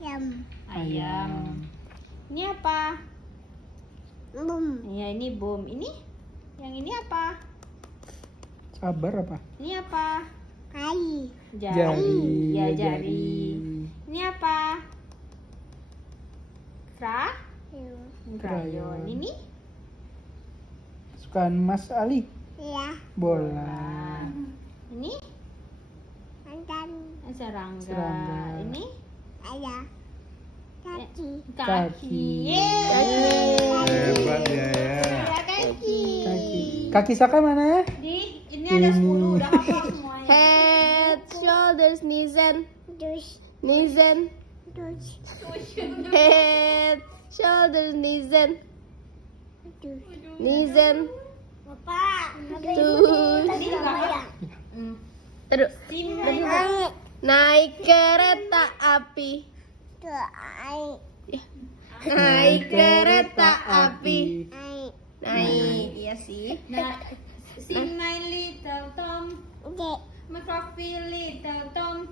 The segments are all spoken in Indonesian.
Ayam. Ini apa? Bum. Ya, ini bom. Ini? Yang ini apa? Sabar apa? Ini apa? Kai. Jari. Ya, jari. Ini apa? Krayon. Ini? Kesukaan Mas Ali? Ya. Bola. Ini? Mantan. Serangga. Serangga. Ini? Ada. Kaki. Kaki. Hebat ya. Ada kaki. Kaki Saka mana ya? Ini ada 10, udah hafal semuanya. Head, shoulders, knees and Dus. knees and Dus. head, shoulders, knees and Dus. knees and Bapak. Tadi terus naik kereta api. Naik kereta api. Naik, iya sih. Nah, sing my little Tom, Dek. my fluffy little Tom,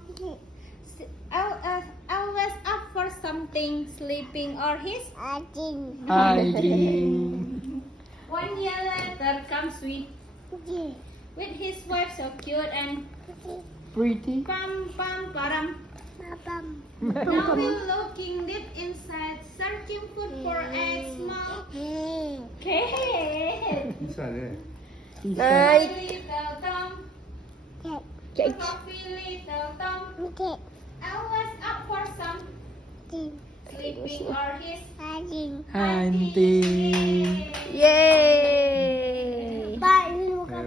always up for something, sleeping or his. Ading. Hiding. 1 year later comes Dek. with his wife so cute and Pretty. pam pam param. Babam. Now we're looking deep inside, searching food for a small cat. Bisa deh. Naik Little Tom, Dek. fluffy little Tom, Dek. always up for some. Dek. Sleeping or his Ading. Hunting. yeay.